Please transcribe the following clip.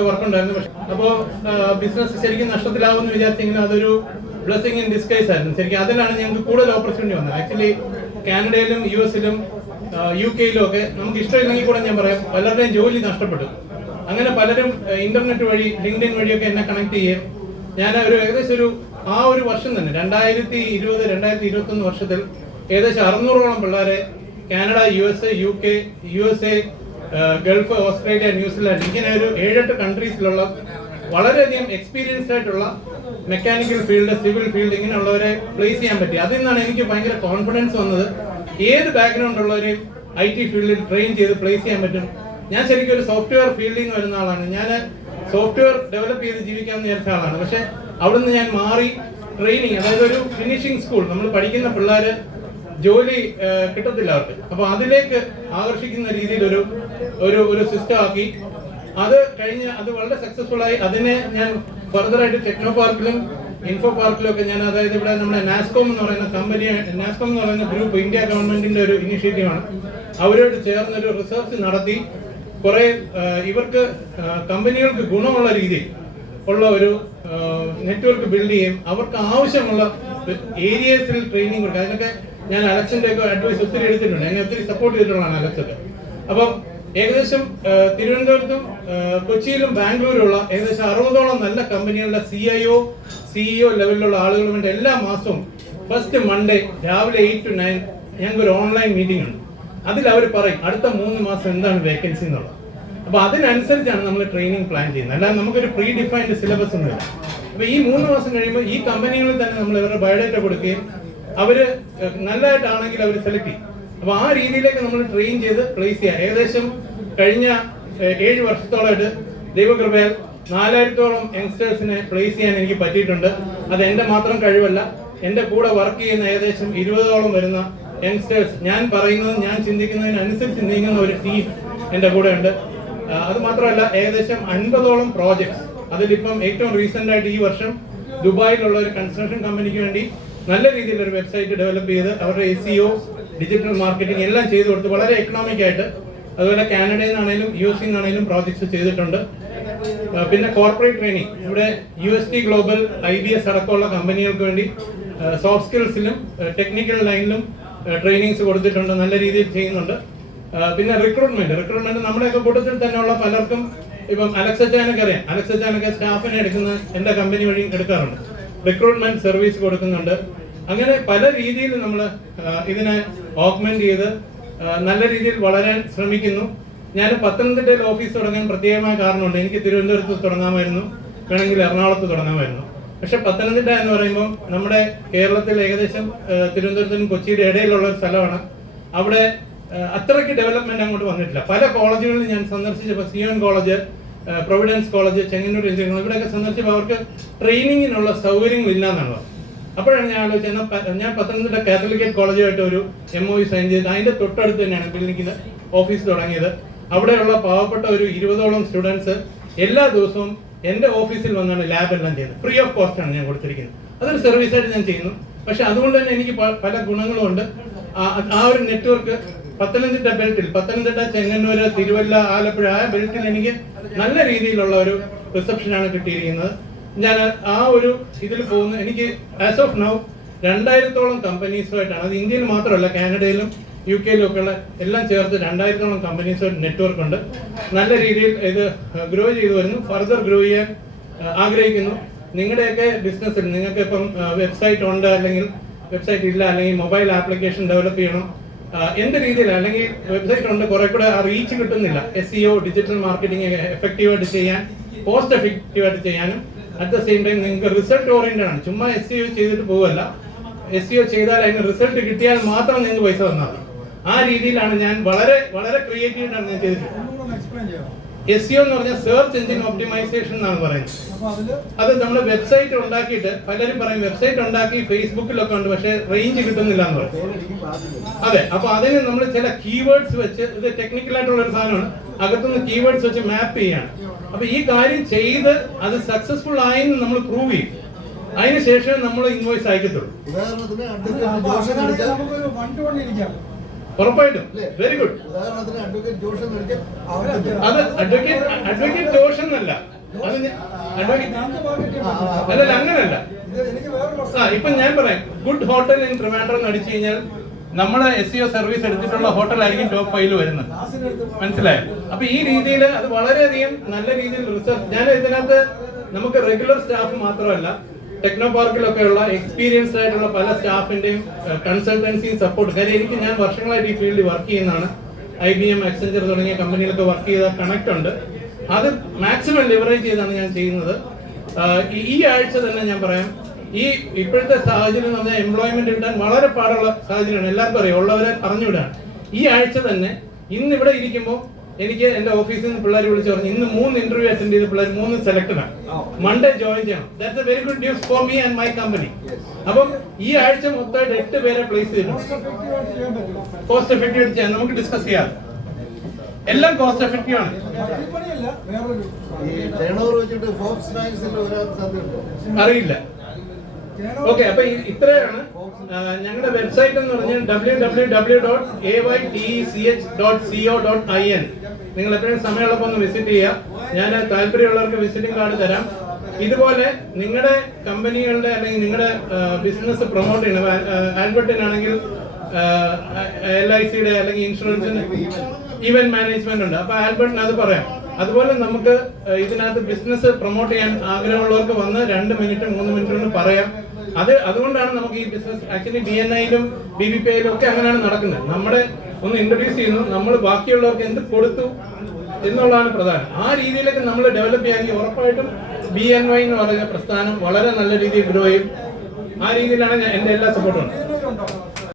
Work ഉണ്ടായിരുന്നു. പക്ഷെ അപ്പോൾ ബിസിനസ് ശരിക്കും നഷ്ടത്തിലാവുമെന്ന് വിചാരിച്ചെങ്കിലും അതൊരു ബ്ലെസ്സിങ് ഇൻ ഡിസ്കൈസ് ആയിരുന്നു. ശരിക്കും അതിലാണ് ഞങ്ങൾക്ക് കൂടുതൽ ഓപ്പർച്യൂണിറ്റി വന്നത്. ആക്ച്വലി കാനഡയിലും US-ലും UK-ലും ഒക്കെ നമുക്ക് ഇഷ്ടമില്ലെങ്കിൽ കൂടെ ഞാൻ പറയാം പലരുടെയും ജോലി നഷ്ടപ്പെട്ടു. അങ്ങനെ പലരും ഇന്റർനെറ്റ് വഴി ലിങ്ക്ഡിൻ വഴിയൊക്കെ എന്നെ കണക്ട് ചെയ്യും. ഞാൻ ഏകദേശം ഒരു വർഷം തന്നെ 2020-2021 വർഷത്തിൽ ഏകദേശം 600ഓളം പിള്ളേരെ Canada, USA, Gulf, Australia, New Zealand ഇങ്ങനെ ഒരു 7-8 കൺട്രീസിലുള്ള വളരെയധികം എക്സ്പീരിയൻസ്ഡ് ആയിട്ടുള്ള മെക്കാനിക്കൽ ഫീൽഡ്, സിവിൽ ഫീൽഡ് ഇങ്ങനെയുള്ളവരെ പ്ലേസ് ചെയ്യാൻ പറ്റി. അതിൽ നിന്നാണ് എനിക്ക് ഭയങ്കര കോൺഫിഡൻസ് വന്നത്. ഏത് ബാക്ക്ഗ്രൗണ്ട് ഉള്ളവരെയും IT ഫീൽഡിൽ ട്രെയിൻ ചെയ്ത് പ്ലേസ് ചെയ്യാൻ പറ്റും. ഞാൻ ശരിക്കും ഒരു സോഫ്റ്റ്വെയർ ഫീൽഡിൽ നിന്ന് വരുന്ന ആളാണ്. ഞാൻ സോഫ്റ്റ്വെയർ ഡെവലപ്പ് ചെയ്ത് ജീവിക്കാമെന്ന് വിചാരിച്ച ആളാണ്. പക്ഷെ അവിടുന്ന് ഞാൻ മാറി ട്രെയിനിങ്, അതായത് ഒരു ഫിനിഷിംഗ് സ്കൂൾ, നമ്മൾ പഠിക്കുന്ന പിള്ളേര് ജോലി കിട്ടത്തില്ല അവർക്ക്. അപ്പൊ അതിലേക്ക് ആകർഷിക്കുന്ന രീതിയിൽ ഒരു സിസ്റ്റം ആക്കി. അത് കഴിഞ്ഞ് അത് വളരെ സക്സസ്ഫുൾ ആയി. അതിനെ ഞാൻ ഫർദറായിട്ട് ടെക്നോ പാർക്കിലും ഇൻഫോ പാർക്കിലും ഒക്കെ ഞാൻ, അതായത് ഇവിടെ നമ്മുടെ നാസ്കോം എന്ന് പറയുന്ന കമ്പനി, നാസ്കോം എന്ന് പറയുന്ന ഗ്രൂപ്പ് ഇന്ത്യ ഗവൺമെന്റിന്റെ ഒരു ഇനിഷ്യേറ്റീവാണ്. അവരോട് ചേർന്നൊരു റിസർച്ച് നടത്തി കുറെ ഇവർക്ക് കമ്പനികൾക്ക് ഗുണമുള്ള രീതിയിൽ ഉള്ള ഒരു നെറ്റ്വർക്ക് ബിൽഡ് ചെയ്യും. അവർക്ക് ആവശ്യമുള്ള ഏരിയസിൽ ട്രെയിനിങ് കൊടുക്കുക. അതിനൊക്കെ ഞാൻ അലക്സിന്റെ ഒക്കെ അഡ്വൈസ് ഒത്തിരി എടുത്തിട്ടുണ്ട്. എന്നെ ഒത്തിരി സപ്പോർട്ട് ചെയ്തിട്ടുള്ളതാണ് അലക്സൊക്കെ. അപ്പം ഏകദേശം തിരുവനന്തപുരത്തും കൊച്ചിയിലും ബാംഗ്ലൂരുള്ള ഏകദേശം 60ഓളം നല്ല കമ്പനികളുടെ CEO ലെവലിലുള്ള ആളുകൾ വേണ്ടി എല്ലാ മാസവും ഫസ്റ്റ് മൺഡേ രാവിലെ 8 to 9 ഞങ്ങൾക്ക് ഒരു ഓൺലൈൻ മീറ്റിംഗ് ഉണ്ട്. അതിൽ അവർ പറയും അടുത്ത 3 മാസം എന്താണ് വേക്കൻസി എന്നുള്ളത്. അപ്പൊ അതിനനുസരിച്ചാണ് നമ്മൾ ട്രെയിനിങ് പ്ലാൻ ചെയ്യുന്നത്. അല്ലാതെ നമുക്കൊരു പ്രീ ഡിഫൈൻഡ് സിലബസ് ഒന്നുമില്ല. അപ്പൊ ഈ 3 മാസം കഴിയുമ്പോൾ ഈ കമ്പനികളിൽ തന്നെ നമ്മൾ ഇവരുടെ ബയോഡേറ്റ കൊടുക്കുകയും അവര് നല്ലതായിട്ടാണെങ്കിൽ അവർ സെലക്ട് ചെയ്യും. അപ്പൊ ആ രീതിയിലേക്ക് നമ്മൾ ട്രെയിൻ ചെയ്ത് പ്ലേസ് ചെയ്യാം. ഏകദേശം കഴിഞ്ഞ 7 വർഷത്തോളമായിട്ട് ദൈവകൃപയാൽ 4000ഓളം യങ്സ്റ്റേഴ്സിനെ പ്ലേസ് ചെയ്യാൻ എനിക്ക് പറ്റിയിട്ടുണ്ട്. അത് എന്റെ മാത്രം കഴിവല്ല. എന്റെ കൂടെ വർക്ക് ചെയ്യുന്ന ഏകദേശം 20ഓളം വരുന്ന യങ്സ്റ്റേഴ്സ്, ഞാൻ പറയുന്നത് ഞാൻ ചിന്തിക്കുന്നതിനനുസരിച്ച് നീങ്ങുന്ന ഒരു ടീം എന്റെ കൂടെ ഉണ്ട്. അത് മാത്രമല്ല ഏകദേശം 50ഓളം പ്രോജക്ട്സ്. അതിലിപ്പം ഏറ്റവും റീസെന്റ് ആയിട്ട് ഈ വർഷം ദുബായിലുള്ള ഒരു കൺസ്ട്രക്ഷൻ കമ്പനിക്ക് വേണ്ടി നല്ല രീതിയിൽ ഒരു വെബ്സൈറ്റ് ഡെവലപ്പ് ചെയ്ത് അവരുടെ SEO, ഡിജിറ്റൽ മാർക്കറ്റിംഗ് എല്ലാം ചെയ്തു കൊടുത്ത് വളരെ എക്കണോമിക് ആയിട്ട്. അതുപോലെ കാനഡയിൽ നിന്നാണെങ്കിലും US-ൽ നിന്നാണെങ്കിലും പ്രോജക്ട്സ് ചെയ്തിട്ടുണ്ട്. പിന്നെ കോർപ്പറേറ്റ് ട്രെയിനിങ്, ഇവിടെ UST ഗ്ലോബൽ, IBS അടക്കമുള്ള കമ്പനികൾക്ക് വേണ്ടി സോഫ്റ്റ് സ്കിൽസിലും ടെക്നിക്കൽ ലൈനിലും ട്രെയിനിങ്സ് കൊടുത്തിട്ടുണ്ട്. നല്ല രീതിയിൽ ചെയ്യുന്നുണ്ട്. പിന്നെ റിക്രൂട്ട്മെന്റ് നമ്മുടെയൊക്കെ കൂട്ടത്തിൽ തന്നെയുള്ള പലർക്കും ഇപ്പം അലക്സച്ചാനൊക്കെ അറിയാം. അലക്സച്ചാനൊക്കെ സ്റ്റാഫിനെ എടുക്കുന്ന എന്റെ കമ്പനി വഴി എടുക്കാറുണ്ട്. റിക്രൂട്ട്മെന്റ് സർവീസ് കൊടുക്കുന്നുണ്ട്. അങ്ങനെ പല രീതിയിൽ നമ്മൾ ഇതിനെ ഓഗ്മെന്റ് ചെയ്ത് നല്ല രീതിയിൽ വളരാൻ ശ്രമിക്കുന്നു. ഞാൻ പത്തനംതിട്ടയിൽ ഓഫീസ് തുടങ്ങാൻ പ്രത്യേകമായ കാരണമുണ്ട്. എനിക്ക് തിരുവനന്തപുരത്ത് തുടങ്ങാമായിരുന്നു, വേണമെങ്കിൽ എറണാകുളത്ത് തുടങ്ങാമായിരുന്നു. പക്ഷെ പത്തനംതിട്ട എന്ന് പറയുമ്പോൾ നമ്മുടെ കേരളത്തിൽ ഏകദേശം തിരുവനന്തപുരത്തിനും കൊച്ചിയുടെ ഇടയിലുള്ള ഒരു സ്ഥലമാണ്. അവിടെ അത്രയ്ക്ക് ഡെവലപ്മെന്റ് അങ്ങോട്ട് വന്നിട്ടില്ല. പല കോളേജുകളിൽ ഞാൻ സന്ദർശിച്ചപ്പോൾ CN college, Providence college, Chengannur engineering, ഇവിടെയൊക്കെ സന്ദർശിച്ചപ്പോൾ അവർക്ക് ട്രെയിനിങ്ങിനുള്ള സൗകര്യങ്ങൾ ഇല്ല എന്നുള്ളത്. അപ്പോഴാണ് ഞാൻ ആലോചിച്ചത്, ഞാൻ പത്തനംതിട്ട കാത്തലിക്കറ്റ് കോളേജുമായിട്ട് ഒരു MOU സൈൻ ചെയ്ത് അതിന്റെ തൊട്ടടുത്ത് തന്നെയാണ് ബിൽഡിങ്ങിന് ഓഫീസ് തുടങ്ങിയത്. അവിടെയുള്ള പാവപ്പെട്ട ഒരു 20ഓളം സ്റ്റുഡൻസ് എല്ലാ ദിവസവും എന്റെ ഓഫീസിൽ വന്നാണ് ലാബ് എല്ലാം ചെയ്യുന്നത്. ഫ്രീ ഓഫ് കോസ്റ്റ് ആണ് ഞാൻ കൊടുത്തിരിക്കുന്നത്. അതൊരു സർവീസായിട്ട് ഞാൻ ചെയ്യുന്നു. പക്ഷെ അതുകൊണ്ട് തന്നെ എനിക്ക് പല ഗുണങ്ങളും ഉണ്ട്. ആ ഒരു നെറ്റ്വർക്ക് പത്തനംതിട്ട ബെൽറ്റിൽ, പത്തനംതിട്ട, ചെങ്ങന്നൂര്, തിരുവല്ല, ആലപ്പുഴ, ആ ബെൽറ്റിൽ എനിക്ക് നല്ല രീതിയിലുള്ള ഒരു റിസപ്ഷനാണ് കിട്ടിയിരിക്കുന്നത്. ഞാൻ ആ ഒരു ഇതിൽ പോകുന്നു. എനിക്ക് ആസ് ഓഫ് നൗ 2000ഓളം കമ്പനീസുമായിട്ടാണ്, അത് ഇന്ത്യയിൽ മാത്രമല്ല കാനഡയിലും UK-ലും ഒക്കെ ഉള്ള എല്ലാം ചേർത്ത് 2000ഓളം കമ്പനീസുമായിട്ട് നെറ്റ്വർക്ക് ഉണ്ട്. നല്ല രീതിയിൽ ഇത് ഗ്രോ ചെയ്തു വരുന്നു. ഫർദർ ഗ്രോ ചെയ്യാൻ ആഗ്രഹിക്കുന്നു. നിങ്ങളുടെയൊക്കെ ബിസിനസ്സിൽ നിങ്ങൾക്ക് ഇപ്പം വെബ്സൈറ്റ് ഉണ്ട്, അല്ലെങ്കിൽ വെബ്സൈറ്റ് ഇല്ല, അല്ലെങ്കിൽ മൊബൈൽ ആപ്ലിക്കേഷൻ ഡെവലപ്പ് ചെയ്യണം, എന്ത് രീതിയിൽ, അല്ലെങ്കിൽ വെബ്സൈറ്റ് ഉണ്ട്, കുറെ കൂടെ ആ റീച്ച് കിട്ടുന്നില്ല, SEO, ഡിജിറ്റൽ മാർക്കറ്റിംഗ് എഫക്റ്റീവായിട്ട് ചെയ്യാൻ, കോസ്റ്റ് എഫക്റ്റീവായിട്ട് ചെയ്യാനും, അറ്റ് ദ സെയിം ടൈം നിങ്ങൾക്ക് റിസൾട്ട് ഓറിയന്റഡ് ആണ്. ചുമ്മാ SEO ചെയ്തിട്ട് പോവല്ല. SEO ചെയ്താൽ അതിന് റിസൾട്ട് കിട്ടിയാൽ മാത്രം നിങ്ങൾക്ക് പൈസ തന്നാൽ മതി. ആ രീതിയിലാണ് ഞാൻ വളരെ വളരെ ക്രിയേറ്റീവായിട്ടാണ് ഞാൻ ചെയ്തിട്ടുള്ളത്. SEO എന്ന് പറഞ്ഞാൽ സെർച്ച് എഞ്ചിൻ ഒപ്റ്റിമൈസേഷൻ എന്നാണ് പറയുന്നത്. അത് നമ്മൾ വെബ്സൈറ്റ് ഉണ്ടാക്കിയിട്ട്, പലരും പറയും വെബ്സൈറ്റ് ഉണ്ടാക്കി ഫേസ്ബുക്കിലൊക്കെ ഉണ്ട്, പക്ഷെ റേഞ്ച് കിട്ടുന്നില്ല എന്ന് പറയും. അതെ, അപ്പൊ അതിന് നമ്മൾ ചില കീവേഡ്സ് വെച്ച്, ഇത് ടെക്നിക്കൽ ആയിട്ടുള്ള ഒരു സാധനമാണ്, അകത്തുനിന്ന് കീവേഡ്സ് വെച്ച് മാപ്പ് ചെയ്യാണ്. അപ്പൊ ഈ കാര്യം ചെയ്ത് അത് സക്സസ്ഫുൾ ആയെന്ന് നമ്മൾ പ്രൂവ് ചെയ്യും. അതിനുശേഷം നമ്മൾ ഇൻവോയ്സ് അയക്കത്തുള്ളൂ. ഉറപ്പായിട്ടും വെരി ഗുഡ്. അത് അഡ്വക്കേറ്റ് ജോഷ് എന്നല്ല, അത് അല്ലല്ല അങ്ങനല്ല. ഇപ്പൊ ഞാൻ പറയാം, ഗുഡ് ഹോട്ടൽ ഇൻ ട്രിവാൻഡ്രം അടിച്ചു കഴിഞ്ഞാൽ നമ്മളെ SEO സർവീസ് എടുത്തിട്ടുള്ള ഹോട്ടലായിരിക്കും ടോപ്പ് 5 വരുന്നത്. മനസ്സിലായോ? അപ്പൊ ഈ രീതിയിൽ അത് വളരെയധികം നല്ല രീതിയിൽ റിസർച്ച്. ഞാൻ ഇതിനകത്ത് നമുക്ക് റെഗുലർ സ്റ്റാഫ് മാത്രമല്ല, ടെക്നോ പാർക്കിലൊക്കെ ഉള്ള എക്സ്പീരിയൻസ്ഡ് ആയിട്ടുള്ള പല സ്റ്റാഫിന്റെയും കൺസൾട്ടൻസിയും സപ്പോർട്ട്. കാര്യം ഞാൻ വർഷങ്ങളായിട്ട് ഈ ഫീൽഡിൽ വർക്ക് ചെയ്യുന്നതാണ്. IBM, Accenture തുടങ്ങിയ കമ്പനികളൊക്കെ വർക്ക് ചെയ്ത കണക്ട് ഉണ്ട്. അത് മാക്സിമം ലിവറേജ് ചെയ്താണ് ഞാൻ ചെയ്യുന്നത്. ഈ ആഴ്ച തന്നെ ഞാൻ പറയാം, ഈ ഇപ്പോഴത്തെ സാഹചര്യം എന്ന് പറഞ്ഞാൽ എംപ്ലോയ്മെന്റ് കിട്ടാൻ വളരെ പാടുള്ള സാഹചര്യമാണ്. എല്ലാവർക്കും അറിയാം, ഉള്ളവരെ പറഞ്ഞുവിടാണ്. ഈ ആഴ്ച തന്നെ ഇന്ന് ഇവിടെ ഇരിക്കുമ്പോൾ എനിക്ക് എന്റെ ഓഫീസിൽ നിന്ന് പിള്ളേർ വിളിച്ചു പറഞ്ഞു, ഇന്ന് 3 ഇന്റർവ്യൂ അറ്റൻഡ് ചെയ്ത പിള്ളേർ 3 സെലക്ടഡ് ആണ്. മൺഡേ ജോയിൻ ചെയ്യണം. That's A very good news for me and my company. അപ്പം ഈ ആഴ്ച മൊത്തമായിട്ട് 8 പേരെ പ്ലേസ് ചെയ്തിട്ടുണ്ട്. കോസ്റ്റ് എഫക്റ്റീവ് ചെയ്യാൻ നമുക്ക് ഡിസ്കസ് ചെയ്യാം. എല്ലാം കോസ്റ്റ് എഫക്റ്റീവ് ആണ്. അറിയില്ല. ഓക്കെ, അപ്പൊ ഇത്രയാണ് ഞങ്ങളുടെ വെബ്സൈറ്റ് എന്ന് പറഞ്ഞാൽ www.aytech.co.in. നിങ്ങൾ എപ്പോഴും സമയമുള്ളപ്പോൾ ഒന്ന് വിസിറ്റ് ചെയ്യുക. ഞാൻ താല്പര്യമുള്ളവർക്ക് വിസിറ്റിംഗ് കാർഡ് തരാം. ഇതുപോലെ നിങ്ങളുടെ കമ്പനികളുടെ അല്ലെങ്കിൽ നിങ്ങളുടെ ബിസിനസ് പ്രൊമോട്ട് ചെയ്യണം. ആൽബർട്ടിനാണെങ്കിൽ LICയുടെ അല്ലെങ്കിൽ ഇൻഷുറൻസിന് ഇവന്റ് മാനേജ്മെന്റ് ഉണ്ട്. അപ്പൊ ആൽബർട്ടിന് അത് പറയാം. അതുപോലെ നമുക്ക് ഇതിനകത്ത് ബിസിനസ് പ്രൊമോട്ട് ചെയ്യാൻ ആഗ്രഹമുള്ളവർക്ക് വന്ന് 2 മിനിറ്റ് 3 മിനിറ്റ് കൊണ്ട് പറയാം. അതുകൊണ്ടാണ് നമുക്ക് ഈ ബിസിനസ് ആക്ച്വലി BNIയിലും BBPIയിലും ഒക്കെ അങ്ങനെയാണ് നടക്കുന്നത്. നമ്മുടെ ഒന്ന് ഇൻട്രൊഡ്യൂസ് ചെയ്യുന്നു, നമ്മൾ ബാക്കിയുള്ളവർക്ക് എന്ത് കൊടുത്തു എന്നുള്ളതാണ് പ്രധാനം. ആ രീതിയിലേക്ക് നമ്മൾ ഡെവലപ്പ് ചെയ്യാമെങ്കിൽ ഉറപ്പായിട്ടും BNY എന്ന് പറയുന്ന പ്രസ്ഥാനം വളരെ നല്ല രീതിയിൽ ഗ്രോ ചെയ്യും. ആ രീതിയിലാണ് എന്റെ എല്ലാ സപ്പോർട്ടും.